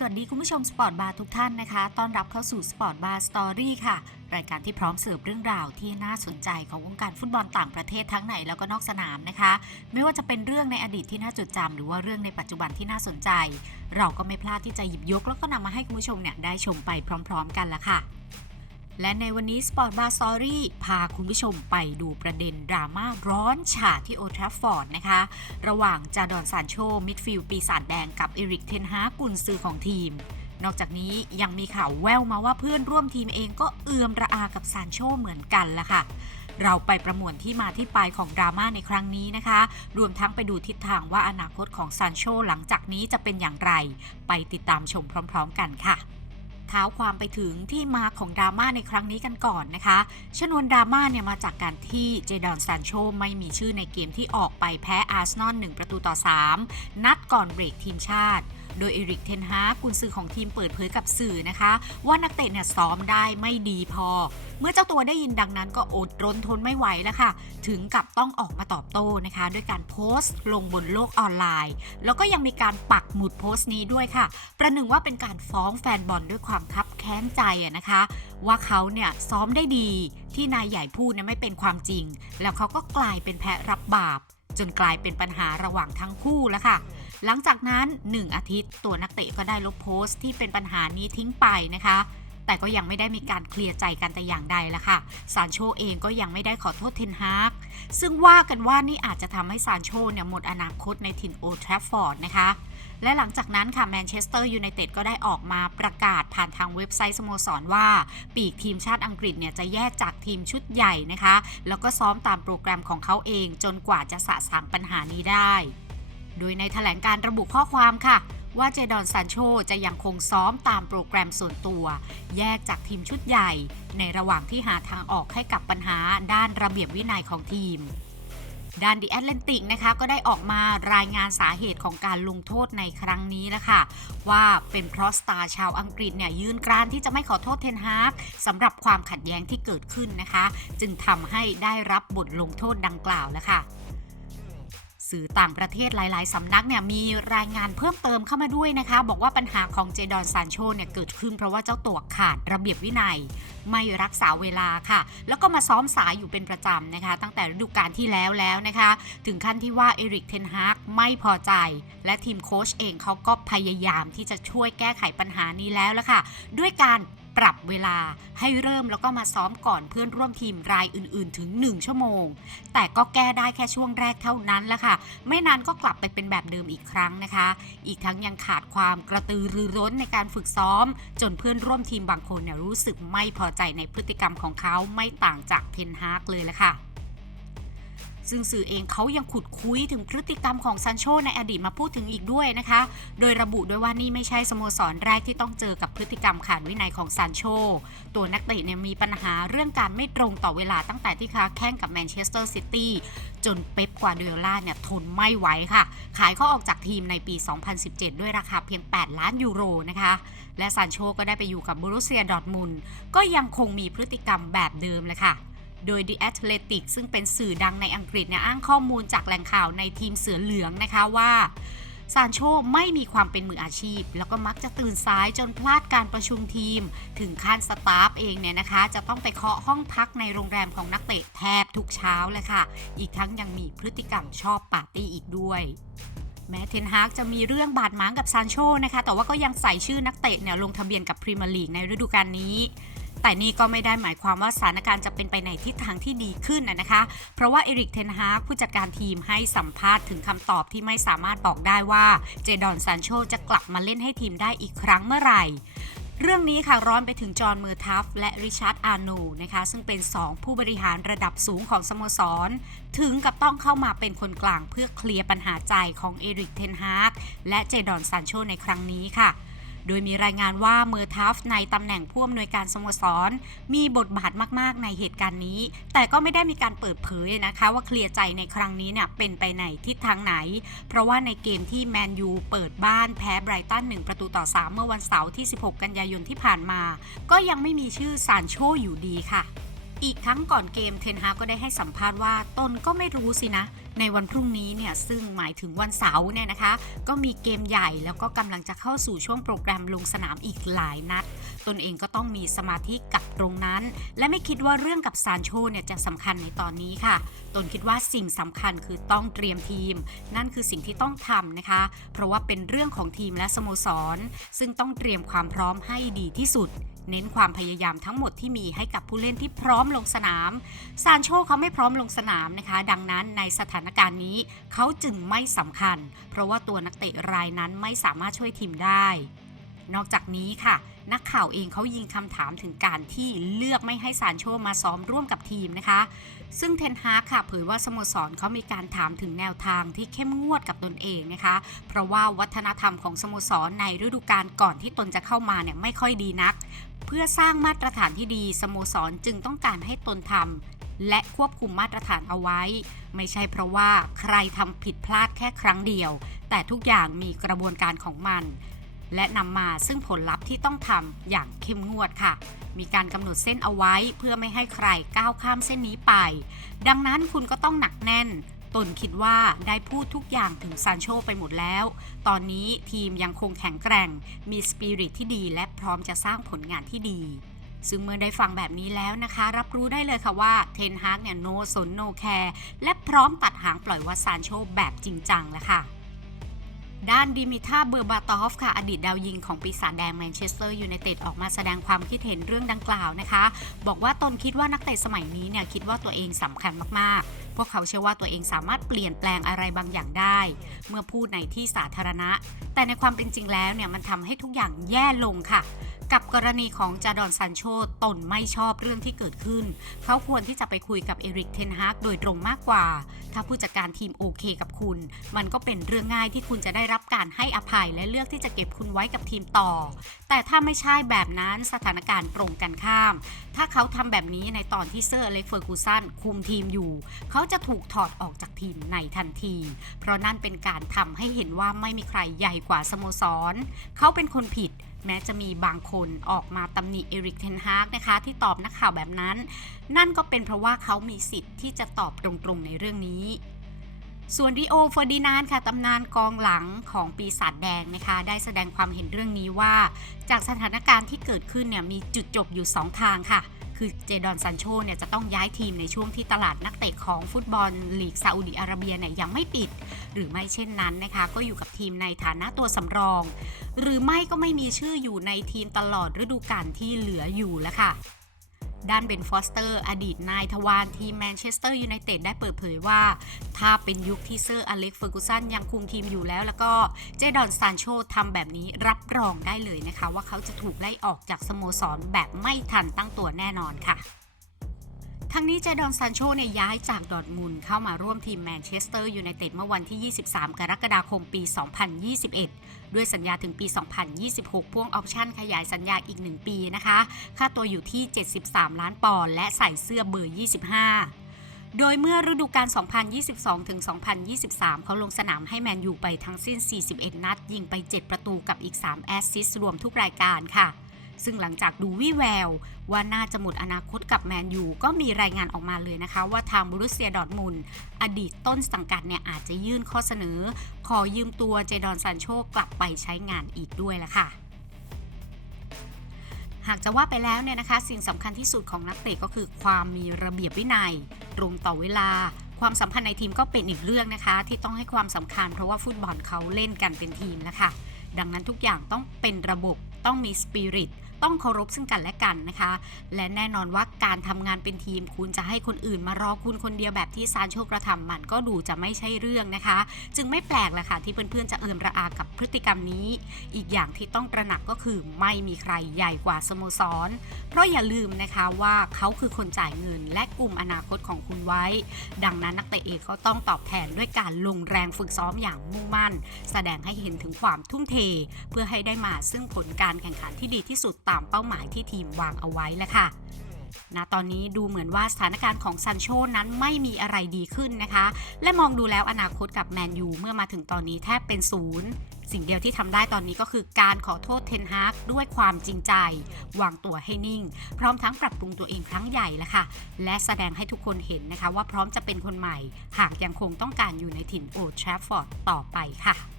สวัสดีคุณผู้ชมสปอร์ตบาร์ทุกท่านนะคะ ต้อนรับเข้าสู่สปอร์ตบาร์สตอรี่ค่ะ รายการที่พร้อมเสิร์ฟเรื่องราวที่น่าสนใจของวงการฟุตบอลต่างประเทศทั้งในแล้วก็นอกสนามนะคะ ไม่ว่าจะเป็นเรื่องในอดีตที่น่าจดจำหรือว่าเรื่องในปัจจุบันที่น่าสนใจ เราก็ไม่พลาดที่จะหยิบยก แล้วก็นำมาให้คุณผู้ชมเนี่ยได้ชมไปพร้อม ๆ กันละค่ะ และในวันนี้ Sport Bar Story พาคุณผู้ชมไปดูประเด็นดราม่าร้อนฉาที่โอทราฟฟอร์ดนะคะ ระหว่างจาดอนซานโชมิดฟิลด์ปีศาจแดงกับเอริกเทนฮากุนซือของทีม นอกจากนี้ยังมีข่าวแววมาว่าเพื่อนร่วมทีมเองก็เอือมระอากับซานโชเหมือนกันละค่ะเราไปประมวลที่มาที่ไปของดราม่าในครั้งนี้นะคะ รวมทั้งไปดูทิศทางว่าอนาคตของซานโชหลังจากนี้จะเป็นอย่างไร ไปติดตามชมพร้อม ๆ กันค่ะ ท้าความไปถึงที่มาของดราม่าในครั้งนี้กันก่อนนะคะ ชนวนดราม่าเนี่ยมาจากการที่เจดอนซานโชไม่มีชื่อในเกมที่ออกไปแพ้อาร์เซนอล1ประตูต่อ 3 นัดก่อนเบรกทีมชาติ โดยเอริกเทนฮากุนซือของทีมเปิดเผยกับสื่อนะคะ ว่านักเตะเนี่ยซ้อมได้ไม่ดีพอ เมื่อเจ้าตัวได้ยินดังนั้นก็อดรนทนไม่ไหวแล้วค่ะ ถึงกับต้องออกมาตอบโต้นะคะ ด้วยการโพสต์ลงบนโลกออนไลน์ แล้วก็ยังมีการปักหมุดโพสต์นี้ด้วยค่ะ ประหนึ่งว่าเป็นการฟ้องแฟนบอลด้วยความคับแค้นใจอะนะคะ ว่าเขาเนี่ยซ้อมได้ดีที่นายใหญ่พูดเนี่ยไม่เป็นความจริง แล้วเขาก็กลายเป็นแพะรับบาปจนกลายเป็นปัญหาระหว่างทั้งคู่แล้วค่ะ หลังจากนั้น 1 อาทิตย์ตัวนักเตะก็ได้ลบโพสต์ที่เป็นปัญหานี้ทิ้งไปนะคะ แต่ก็ยังไม่ได้มีการเคลียร์ใจกันแต่อย่างใดละค่ะ ซานโชเองก็ยังไม่ได้ขอโทษเทนฮากซึ่งว่ากันว่านี่อาจจะทำให้ซานโชเนี่ยหมดอนาคตในถิ่นโอทรฟฟอร์ดนะคะและหลังจากนั้นค่ะแมนเชสเตอร์ยูไนเต็ดก็ได้ออกมาประกาศผ่านทางเว็บไซต์สโมสรว่า ปีกทีมชาติอังกฤษเนี่ยจะแยกจากทีมชุดใหญ่นะคะ แล้วก็ซ้อมตามโปรแกรมของเขาเองจนกว่าจะสะสางปัญหานี้ได้ โดยในแถลงการระบุข้อความค่ะ ว่าเจดอนซานโชจะยังคงซ้อมตามโปรแกรมส่วนตัว แยกจากทีมชุดใหญ่ ในระหว่างที่หาทางออกให้กับปัญหาด้านระเบียบวินัยของทีมด้านดีแอตแลนติกนะคะก็ได้ออกมารายงานสาเหตุของการลงโทษในครั้งนี้แล้วค่ะ ว่าเป็นเพราะสตาร์ชาวอังกฤษเนี่ยยืนกรานที่จะไม่ขอโทษเทนฮากสำหรับความขัดแย้งที่เกิดขึ้นนะคะ จึงทำให้ได้รับบทลงโทษดังกล่าวแล้วค่ะ สื่อต่างประเทศหลาย ๆ สำนักเนี่ยมีรายงานเพิ่มเติมเข้ามาด้วยนะคะ บอกว่าปัญหาของเจดอนซานโชเนี่ยเกิดขึ้นเพราะว่าเจ้าตัวขาดระเบียบวินัย ไม่รักษาเวลาค่ะ แล้วก็มาซ้อมสายอยู่เป็นประจำนะคะ ตั้งแต่ฤดูกาลที่แล้วแล้วนะคะ ถึงขั้นที่ว่าเอริกเทนฮากไม่พอใจ และทีมโค้ชเองเขาก็พยายามที่จะช่วยแก้ไขปัญหานี้แล้วละค่ะ ด้วยการ ปรับเวลาให้เริ่มแล้วก็มาซ้อมก่อนเพื่อนร่วมทีมรายอื่นๆ ถึง 1 ชั่วโมง แต่ก็แก้ได้แค่ช่วงแรกเท่านั้นแหละค่ะ ไม่นานก็กลับไปเป็นแบบเดิมอีกครั้งนะคะ อีกทั้งยังขาดความกระตือรือร้นในการฝึกซ้อม จนเพื่อนร่วมทีมบางคนเนี่ยรู้สึกไม่พอใจในพฤติกรรมของเขาไม่ต่างจากเทนฮากเลยละค่ะ ซึ่งสื่อเองเขายังขุดคุยถึงพฤติกรรมของซันโชในอดีตมาพูดถึงอีกด้วยนะคะ โดยระบุด้วยว่านี่ไม่ใช่สโมสรแรกที่ต้องเจอกับพฤติกรรมขาดวินัยของซันโช ตัวนักเตะเนี่ยมีปัญหาเรื่องการไม่ตรงต่อเวลาตั้งแต่ที่ค้าแข่งกับแมนเชสเตอร์ซิตี้จนเป๊ปกวาร์ดิโอลาเนี่ยทนไม่ไหวค่ะ ขายเขาออกจากทีมในปี 2017 ด้วยราคาเพียง 8 ล้านยูโรนะคะ และซานโชก็ได้ไปอยู่กับบูรุเซียดอร์ทมุนก็ยังคงมีพฤติกรรมแบบเดิมเลยค่ะ โดย The Athletic ซึ่งเป็นสื่อดังในอังกฤษเนี่ยอ้างข้อมูลจากแหล่งข่าวในทีมเสือเหลืองนะคะว่าซานโชไม่มีความเป็นมืออาชีพ แล้วก็มักจะตื่นสายจนพลาดการประชุมทีม ถึงขั้นสตาฟเองเนี่ยนะคะ จะต้องไปเคาะห้องพักในโรงแรมของนักเตะแทบทุกเช้าเลยค่ะ อีกทั้งยังมีพฤติกรรมชอบปาร์ตี้อีกด้วยแม้เทนฮากจะมีเรื่องบาดหมางกับซานโชนะคะ แต่ว่าก็ยังใส่ชื่อนักเตะเนี่ยลงทะเบียนกับพรีเมียร์ลีกในฤดูกาลนี้ แต่นี่ก็ไม่ได้หมายความว่าสถานการณ์จะเป็นไปในทิศทางที่ดีขึ้นนะนะคะ เพราะว่าเอริกเทนฮากผู้จัดการทีมให้สัมภาษณ์ถึงคำตอบที่ไม่สามารถบอกได้ว่าเจดอนซานโชจะกลับมาเล่นให้ทีมได้อีกครั้งเมื่อไหร่เรื่องนี้ค่ะร้อนไปถึงจอห์นเมอร์ทัฟและริชาร์ดอาร์โนนะคะซึ่งเป็น 2 ผู้บริหารระดับสูงของสโมสร ถึงกับต้องเข้ามาเป็นคนกลางเพื่อเคลียร์ปัญหาใจของเอริกเทนฮากและเจดอนซานโชในครั้งนี้ค่ะ โดยมีรายงานว่าเมอร์ทัฟในตำแหน่งผู้อำนวยการสโมสร มีบทบาทมาก ๆ ในเหตุการณ์นี้ แต่ก็ไม่ได้มีการเปิดเผยนะคะ ว่าเคลียร์ใจในครั้งนี้เนี่ยเป็นไปในทิศทางไหน เพราะว่าในเกมที่แมนยูเปิดบ้านแพ้ไบรตัน1 ประตูต่อ 3 เมื่อวันเสาร์ที่ 16 กันยายนที่ผ่านมา ก็ยังไม่มีชื่อซานโชอยู่ดีค่ะอีกทั้งก่อนเกมเทนฮากก็ได้ให้สัมภาษณ์ว่าตนก็ไม่รู้สินะ ในวันพรุ่งนี้เนี่ยซึ่งหมายถึงวันเสาร์เนี่ยนะคะ ก็มีเกมใหญ่แล้วก็กำลังจะเข้าสู่ช่วงโปรแกรมลงสนามอีกหลายนัด ตนเองก็ต้องมีสมาธิกับตรงนั้น และไม่คิดว่าเรื่องกับซานโชเนี่ยจะสำคัญในตอนนี้ค่ะ ตนคิดว่าสิ่งสำคัญคือต้องเตรียมทีม นั่นคือสิ่งที่ต้องทำนะคะ เพราะว่าเป็นเรื่องของทีมและสโมสร ซึ่งต้องเตรียมความพร้อมให้ดีที่สุดเน้นความพยายามทั้งหมดที่มีให้กับผู้เล่นที่พร้อมลงสนาม ซานโชเขาไม่พร้อมลงสนามนะคะ ดังนั้นในสถานการณ์นี้ เขาจึงไม่สำคัญ เพราะว่าตัวนักเตะรายนั้นไม่สามารถช่วยทีมได้ นอกจากนี้ค่ะ นักข่าวเองเขายิงคำถามถึงการที่เลือกไม่ให้ซานโชมาซ้อมร่วมกับทีมนะคะ ซึ่งเทนฮากค่ะเผยว่าสโมสรเขามีการถามถึงแนวทางที่เข้มงวดกับตนเองนะคะ เพราะว่าวัฒนธรรมของสโมสรในฤดูกาลก่อนที่ตนจะเข้ามาเนี่ยไม่ค่อยดีนักเพื่อสร้างมาตรฐานที่ดีสโมสรจึงต้องการให้ตนทำ และควบคุมมาตรฐานเอาไว้ ไม่ใช่เพราะว่าใครทำผิดพลาดแค่ครั้งเดียว แต่ทุกอย่างมีกระบวนการของมัน และนำมาซึ่งผลลัพธ์ที่ต้องทำอย่างเข้มงวดค่ะ มีการกำหนดเส้นเอาไว้เพื่อไม่ให้ใครก้าวข้ามเส้นนี้ไป ดังนั้นคุณก็ต้องหนักแน่นตนคิดว่าได้พูดทุกอย่างถึงซานโชไปหมดแล้ว ตอนนี้ทีมยังคงแข็งแกร่ง มีสปิริตที่ดีและพร้อมจะสร้างผลงานที่ดี ซึ่งเมื่อได้ฟังแบบนี้แล้วนะคะ รับรู้ได้เลยค่ะว่าเทนฮากเนี่ยโนสนโนแคร์และพร้อมตัดหางปล่อยวัดซานโชแบบจริงจังแล้วค่ะด้านดิมิท่าเบอร์บาตอฟค่ะ อดีตดาวยิงของปีศาจแดงแมนเชสเตอร์ยูไนเต็ดออกมาแสดงความคิดเห็นเรื่องดังกล่าวนะคะ บอกว่าตนคิดว่านักเตะสมัยนี้เนี่ยคิดว่าตัวเองสำคัญมากๆ พวกเขาเชื่อว่าตัวเองสามารถเปลี่ยนแปลงอะไรบางอย่างได้ เมื่อพูดในที่สาธารณะ แต่ในความเป็นจริงแล้วเนี่ยมันทำให้ทุกอย่างแย่ลงค่ะ กับกรณีของจาดอนซันโชตนไม่ชอบเรื่องที่เกิดขึ้น เขาควรที่จะไปคุยกับเอริกเทนฮากโดยตรงมากกว่า ถ้าผู้จัดการทีมโอเคกับคุณ มันก็เป็นเรื่องง่ายที่คุณจะได้รับการให้อภัยและเลือกที่จะเก็บคุณไว้กับทีมต่อ แต่ถ้าไม่ใช่แบบนั้นสถานการณ์ตรงกันข้าม ถ้าเขาทำแบบนี้ในตอนที่เซอร์เล็กเฟอร์กูสันคุมทีมอยู่ เขาจะถูกถอดออกจากทีมในทันที เพราะนั่นเป็นการทำให้เห็นว่าไม่มีใครใหญ่กว่าสโมสร เขาเป็นคนผิด แม้จะมีบางคนออกมาตำหนิเอริกเทนฮากนะคะ ที่ตอบนักข่าวแบบนั้น นั่นก็เป็นเพราะว่าเขามีสิทธิ์ที่จะตอบตรงๆในเรื่องนี้ส่วนริโอเฟอร์ดินานค่ะตำนานกองหลังของปีศาจแดงนะคะ ได้แสดงความเห็นเรื่องนี้ว่า จากสถานการณ์ที่เกิดขึ้นเนี่ยมีจุดจบอยู่ 2 ทางค่ะ คือเจดอนซันโชเนี่ยจะต้องย้ายทีมในช่วงที่ตลาดนักเตะของฟุตบอลลีกซาอุดิอาระเบียเนี่ยยังไม่ปิด หรือไม่เช่นนั้นนะคะ ก็อยู่กับทีมในฐานะตัวสำรอง หรือไม่ก็ไม่มีชื่ออยู่ในทีมตลอดฤดูกาลที่เหลืออยู่แล้วค่ะ ด้านเบนฟอสเตอร์ อดีตนายทวารทีมแมนเชสเตอร์ยูไนเต็ดได้เปิดเผยว่า ถ้าเป็นยุคที่เซอร์อเล็กเฟอร์กูสันยังคุมทีมอยู่แล้ว แล้วก็เจดอนซานโชทำแบบนี้รับรองได้เลยนะคะ ว่าเขาจะถูกไล่ออกจากสโมสรแบบไม่ทันตั้งตัวแน่นอนค่ะ ทั้งนี้เจดอนซานโชเนี่ยย้ายจากดอร์ทมุนเข้ามาร่วมทีมแมนเชสเตอร์ยูไนเต็ดเมื่อวันที่ 23 กรกฎาคมปี 2021 ด้วยสัญญาถึงปี 2026 พ่วงออปชั่นขยายสัญญาอีก 1 ปีนะคะ ค่าตัวอยู่ที่ 73 ล้านปอนด์และใส่เสื้อเบอร์ 25โดยเมื่อฤดูกาล 2022 ถึง 2023 เขาลงสนามให้แมนยูไปทั้งสิ้น 41 นัด ยิงไป 7 ประตูกับอีก 3 แอสซิสต์รวมทุกรายการค่ะ ซึ่งหลังจากดูวี่แวว ว่าน่าจะหมดอนาคตกับแมนยูก็มีรายงานออกมาเลยนะคะ ว่าทางบรุเซียดอร์ทมุนอดีตต้นสังกัดเนี่ยอาจจะยื่นข้อเสนอ ขอยืมตัวเจดอนซานโชกลับไปใช้งานอีกด้วยละค่ะหากจะว่าไปแล้วเนี่ยนะคะ สิ่งสำคัญที่สุดของนักเตะก็คือความมีระเบียบวินัยตรงต่อเวลา ความสัมพันธ์ในทีมก็เป็นอีกเรื่องนะคะ ที่ต้องให้ความสำคัญเพราะว่าฟุตบอลเขาเล่นกันเป็นทีมแล้วค่ะ ดังนั้นทุกอย่างต้องเป็นระบบต้องมีสปิริต ต้องเคารพซึ่งกันและกันนะคะ และแน่นอนว่าการทำงานเป็นทีมคุณจะให้คนอื่นมารอคุณคนเดียวแบบที่ซานโชกระทำมันก็ดูจะไม่ใช่เรื่องนะคะ จึงไม่แปลกละค่ะที่เพื่อนๆจะเอิมระอากับพฤติกรรมนี้ อีกอย่างที่ต้องตระหนักก็คือไม่มีใครใหญ่กว่าสโมสร เพราะอย่าลืมนะคะว่าเขาคือคนจ่ายเงิน และกลุ่มอนาคตของคุณไว้ ดังนั้นนักเตะเอกเขาต้องตอบแทนด้วยการลงแรงฝึกซ้อมอย่างมุ่งมั่น แสดงให้เห็นถึงความทุ่มเท เพื่อให้ได้มาซึ่งผลการแข่งขันที่ดีที่สุดตามเป้าหมายที่ทีมวางเอาไว้แหละค่ะณตอนนี้ดูเหมือนว่าสถานการณ์ของซันโชนั้นไม่มีอะไรดีขึ้นนะคะ และมองดูแล้วอนาคตกับแมนยูเมื่อมาถึงตอนนี้แทบเป็นศูนย์สิ่งเดียวที่ทำได้ตอนนี้ก็คือการขอโทษเทนฮากด้วยความจริงใจ วางตัวให้นิ่ง พร้อมทั้งปรับปรุงตัวเองครั้งใหญ่แล้วค่ะ และแสดงให้ทุกคนเห็นนะคะว่าพร้อมจะเป็นคนใหม่ หากยังคงต้องการอยู่ในถิ่นโอลด์แทรฟฟอร์ดต่อไปค่ะ